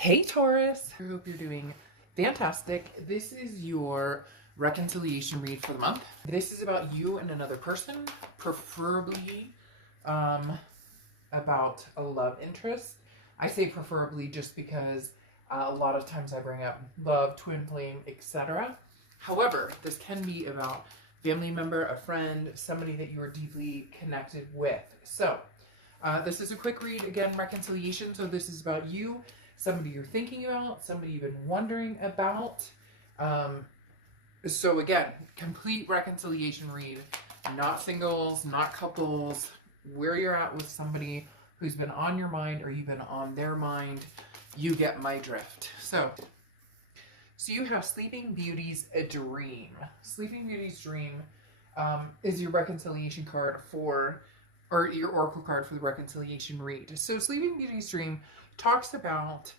Hey Taurus, I hope you're doing fantastic. This is your reconciliation read for the month. This is about you and another person, preferably about a love interest. I say preferably just because a lot of times I bring up love, twin flame, etc. However, this can be about family member, a friend, somebody that you are deeply connected with. So this is a quick read, again, reconciliation. So this is about you, somebody you're thinking about, somebody you've been wondering about. So again, complete reconciliation read, not singles, not couples, where you're at with somebody who's been on your mind or you've been on their mind. You get my drift. So you have Sleeping Beauty's a Dream. Sleeping Beauty's Dream is your reconciliation card for, or your oracle card for the reconciliation read. So Sleeping Beauty's Dream talks about,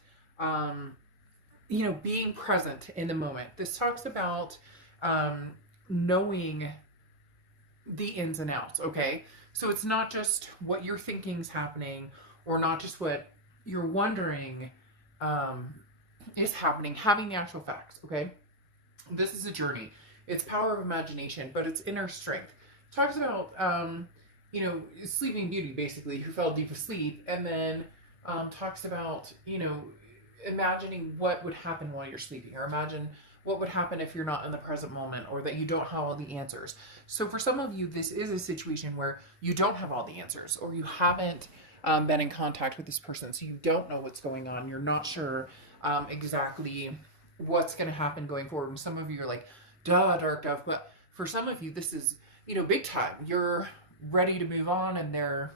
being present in the moment. This talks about knowing the ins and outs, okay? So it's not just what you're thinking is happening or not just what you're wondering is happening, having the actual facts, okay? This is a journey. It's power of imagination, but it's inner strength. It talks about, Sleeping Beauty, basically, who fell deep asleep, and then talks about, imagining what would happen while you're sleeping, or imagine what would happen if you're not in the present moment, or that you don't have all the answers. So for some of you, this is a situation where you don't have all the answers, or you haven't been in contact with this person, so you don't know what's going on. You're not sure exactly what's going to happen going forward. And some of you are like, duh, dark dove. But for some of you, this is, big time. You're ready to move on, and they're,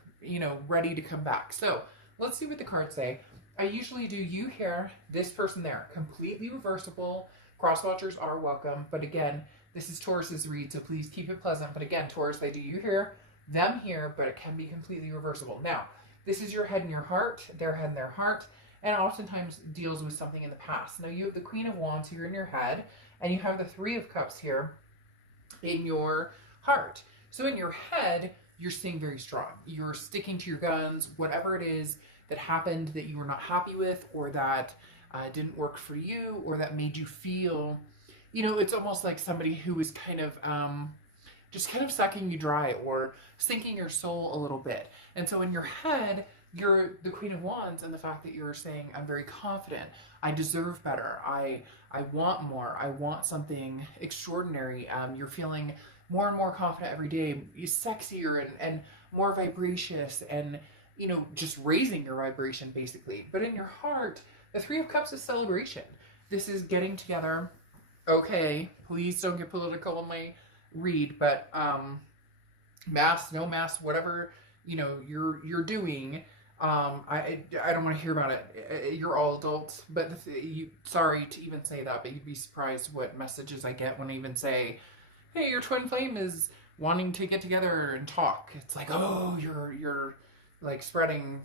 ready to come back. So let's see what the cards say. I usually do you here, this person there. Completely reversible. Cross-watchers are welcome. But again, this is Taurus's read, so please keep it pleasant. But again, Taurus, they do you here, them here, but it can be completely reversible. Now, this is your head and your heart, their head and their heart, and oftentimes deals with something in the past. Now, you have the Queen of Wands here in your head, and you have the Three of Cups here in your heart. So in your head, you're staying very strong. You're sticking to your guns, whatever it is that happened that you were not happy with, or that didn't work for you, or that made you feel, it's almost like somebody who is kind of just kind of sucking you dry or sinking your soul a little bit. And so in your head, you're the Queen of Wands, and the fact that you're saying, I'm very confident, I deserve better, I want more, I want something extraordinary. You're feeling more and more confident every day, you're sexier and more vivacious, and just raising your vibration basically. But in your heart, the Three of Cups is celebration. This is getting together. Okay, please don't get political in my read, but mass, no mass, whatever you're doing, I don't want to hear about it. You're all adults, but sorry to even say that, but you'd be surprised what messages I get when I even say, hey, your twin flame is wanting to get together and talk. It's like, oh, you're like spreading.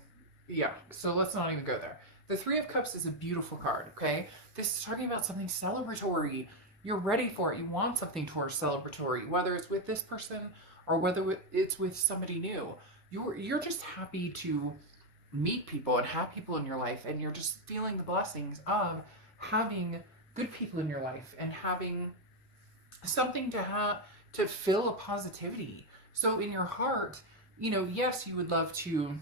Yeah, so let's not even go there. The Three of Cups is a beautiful card, okay? This is talking about something celebratory. You're ready for it. You want something towards celebratory, whether it's with this person or whether it's with somebody new. You're just happy to meet people and have people in your life, and you're just feeling the blessings of having good people in your life and having something to fill a positivity. So in your heart, yes, you would love to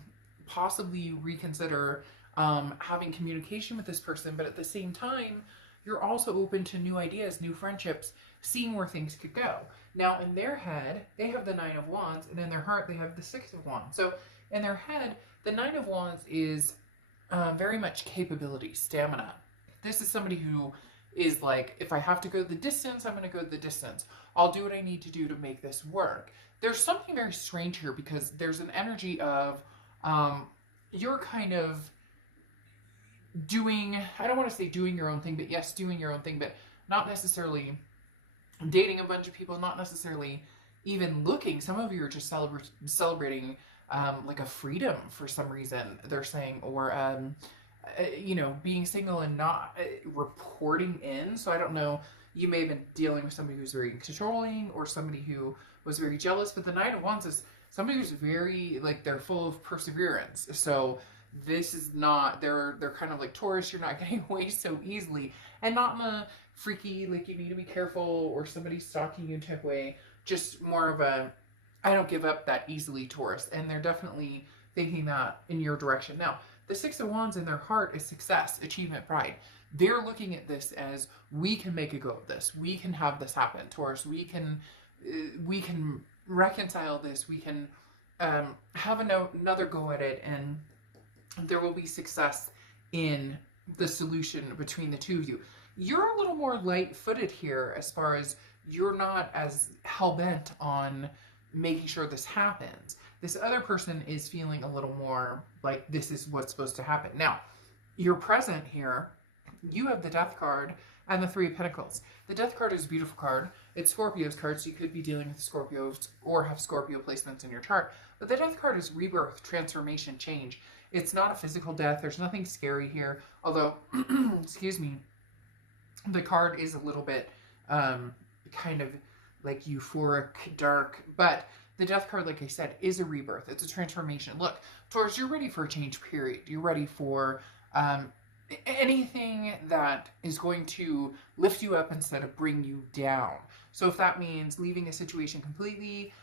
possibly reconsider having communication with this person, but at the same time, you're also open to new ideas, new friendships, seeing where things could go. Now, in their head, they have the Nine of Wands, and in their heart, they have the Six of Wands. So in their head, the Nine of Wands is very much capability, stamina. This is somebody who is like, if I have to go the distance, I'm going to go the distance. I'll do what I need to do to make this work. There's something very strange here, because there's an energy of you're kind of doing, I don't want to say doing your own thing, but yes, doing your own thing, but not necessarily dating a bunch of people, not necessarily even looking. Some of you are just celebrating like a freedom for some reason, they're saying, or being single and not reporting in. So I don't know, you may have been dealing with somebody who's very controlling or somebody who was very jealous, but the Nine of Wands is somebody who's very, like, they're full of perseverance. So this is not, they're kind of like, Taurus, you're not getting away so easily, and not in a freaky, like you need to be careful or somebody's stalking you type way, just more of a, I don't give up that easily, Taurus. And they're definitely thinking that in your direction. Now, the Six of Wands in their heart is success, achievement, pride. They're looking at this as, we can make a go of this. We can have this happen, Taurus. We can reconcile this. We can have another go at it, and there will be success in the solution between the two of you. You're a little more light-footed here, as far as you're not as hell-bent on making sure this happens. This other person is feeling a little more like this is what's supposed to happen. Now, you're present here. You have the Death card and the Three of Pentacles. The Death card is a beautiful card. It's Scorpio's card, so you could be dealing with Scorpios or have Scorpio placements in your chart. But the Death card is rebirth, transformation, change. It's not a physical death. There's nothing scary here. Although, excuse me, the card is a little bit kind of like euphoric, dark. But the Death card, like I said, is a rebirth. It's a transformation. Look, Taurus, you're ready for a change period. You're ready for anything that is going to lift you up instead of bring you down. So if that means leaving a situation completely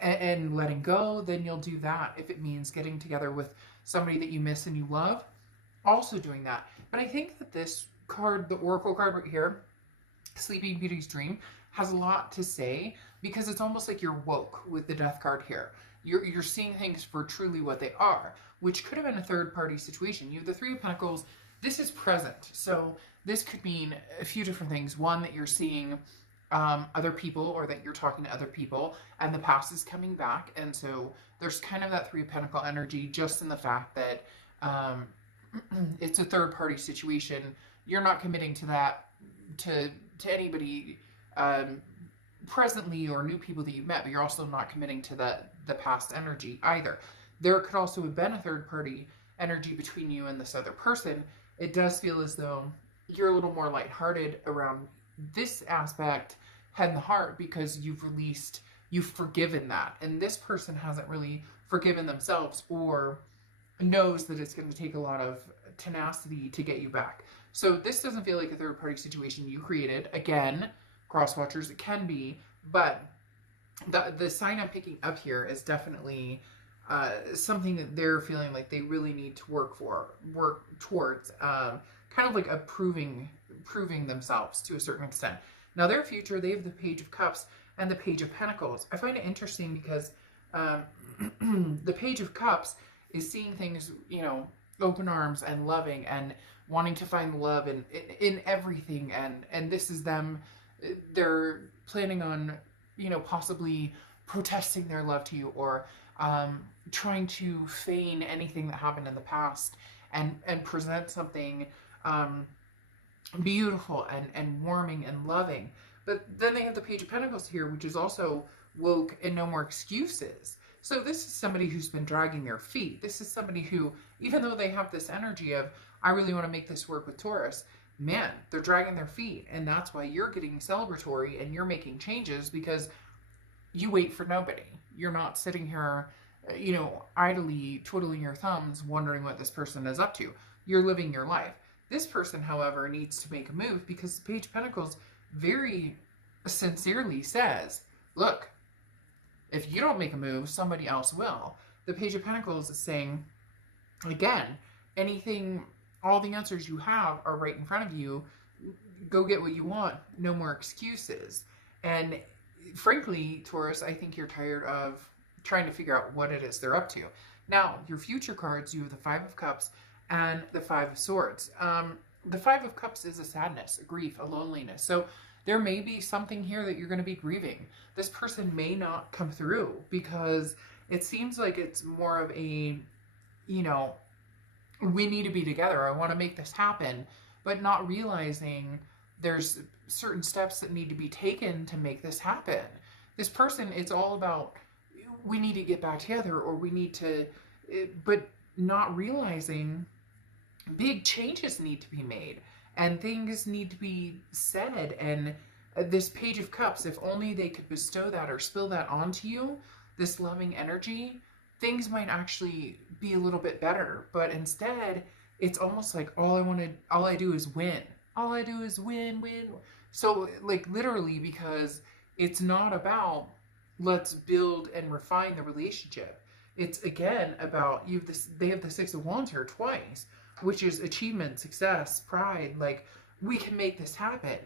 and letting go, then you'll do that. If it means getting together with somebody that you miss and you love, also doing that. But I think that this card, the Oracle card right here, Sleeping Beauty's Dream, has a lot to say, because it's almost like you're woke with the Death card here. You're seeing things for truly what they are, which could have been a third-party situation. You have the Three of Pentacles. This is present. So this could mean a few different things. One, that you're seeing other people, or that you're talking to other people, and the past is coming back. And so there's kind of that Three of Pentacles energy, just in the fact that it's a third-party situation. You're not committing to that, to anybody presently, or new people that you've met, but you're also not committing to the past energy either. There could also have been a third-party energy between you and this other person. It does feel as though you're a little more lighthearted around this aspect, head and heart, because you've forgiven that. And this person hasn't really forgiven themselves, or knows that it's going to take a lot of tenacity to get you back. So this doesn't feel like a third-party situation you created. Again, cross-watchers, it can be, but the sign I'm picking up here is definitely something that they're feeling like they really need to work towards, kind of like proving themselves to a certain extent. Now, their future, they have the Page of Cups and the Page of Pentacles. I find it interesting because the Page of Cups is seeing things, open arms and loving and wanting to find love in everything. And this is them, they're planning on, possibly protesting their love to you, or trying to feign anything that happened in the past and present something beautiful and warming and loving. But then they have the Page of Pentacles here, which is also woke and no more excuses. So this is somebody who's been dragging their feet. This is somebody who, even though they have this energy of, I really want to make this work with Taurus, man, they're dragging their feet. And that's why you're getting celebratory and you're making changes, because you wait for nobody. You're not sitting here, idly twiddling your thumbs, wondering what this person is up to. You're living your life. This person, however, needs to make a move, because the Page of Pentacles very sincerely says, look, if you don't make a move, somebody else will. The Page of Pentacles is saying, again, all the answers you have are right in front of you. Go get what you want. No more excuses. And frankly, Taurus, I think you're tired of trying to figure out what it is they're up to. Now, your future cards, you have the Five of Cups and the Five of Swords. The Five of Cups is a sadness, a grief, a loneliness. So there may be something here that you're going to be grieving. This person may not come through, because it seems like it's more of a, we need to be together. I want to make this happen, but not realizing there's certain steps that need to be taken to make this happen. This person, it's all about, we need to get back together, or we need to, but not realizing big changes need to be made and things need to be said. And this Page of Cups, if only they could bestow that or spill that onto you, this loving energy, things might actually be a little bit better. But instead, it's almost like all I do is win. All I do is win, win. So, like, literally, because it's not about let's build and refine the relationship. It's again about you have this, they have the Six of Wands here twice, which is achievement, success, pride. Like, we can make this happen.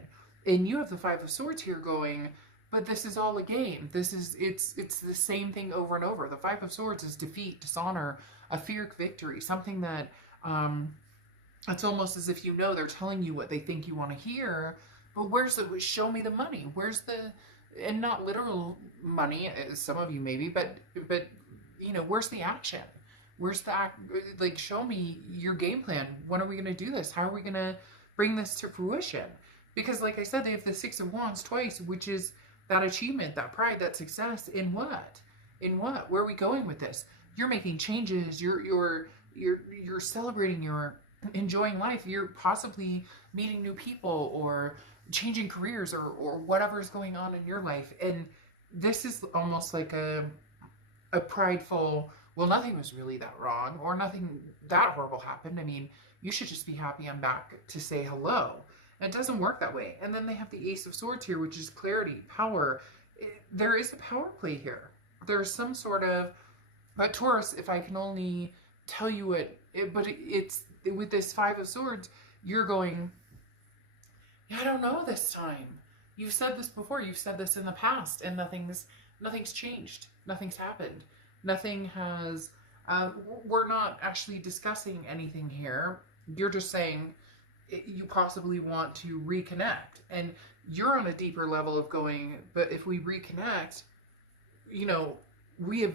And you have the Five of Swords here going, but this is all a game. It's the same thing over and over. The Five of Swords is defeat, dishonor, a feared victory, something that it's almost as if they're telling you what they think you want to hear, but show me the money. Where's the, and not literal money, some of you maybe, but where's the action? Where's the like, show me your game plan. When are we going to do this? How are we going to bring this to fruition? Because like I said, they have the Six of Wands twice, which is that achievement, that pride, that success. In what? In what? Where are we going with this? You're making changes. You're celebrating. You're enjoying life. You're possibly meeting new people or changing careers or whatever's going on in your life. And this is almost like a prideful, well, nothing was really that wrong or nothing that horrible happened. I mean, you should just be happy I'm back to say hello. And it doesn't work that way. And then they have the Ace of Swords here, which is clarity, power. There is a power play here. There's some sort of, but Taurus, if I can only tell you it's with this Five of Swords, you're going, I don't know this time. You've said this before. You've said this in the past, and nothing's changed. Nothing's happened. Nothing has. We're not actually discussing anything here. You're just saying you possibly want to reconnect, and you're on a deeper level of going. But if we reconnect,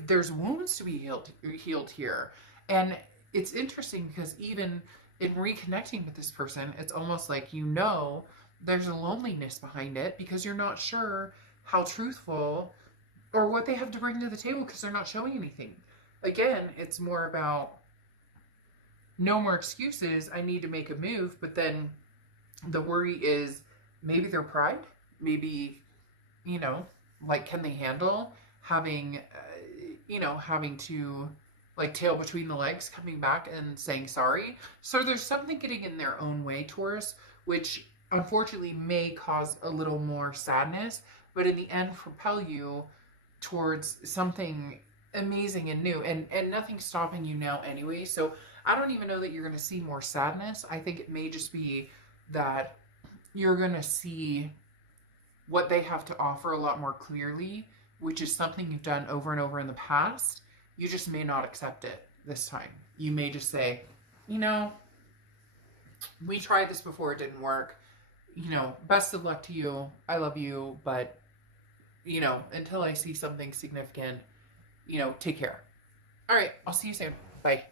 there's wounds to be healed here, and it's interesting because even in reconnecting with this person, it's almost like there's a loneliness behind it because you're not sure how truthful or what they have to bring to the table because they're not showing anything. Again, it's more about no more excuses. I need to make a move, but then the worry is maybe their pride, maybe, like, can they handle having to, like, tail between the legs, coming back and saying sorry. So there's something getting in their own way, Taurus, which unfortunately may cause a little more sadness, but in the end propel you towards something amazing and new, and nothing's stopping you now anyway. So I don't even know that you're going to see more sadness. I think it may just be that you're going to see what they have to offer a lot more clearly, which is something you've done over and over in the past. You just may not accept it this time. You may just say, we tried this before, it didn't work. Best of luck to you. I love you, but, until I see something significant, take care. All right, I'll see you soon. Bye.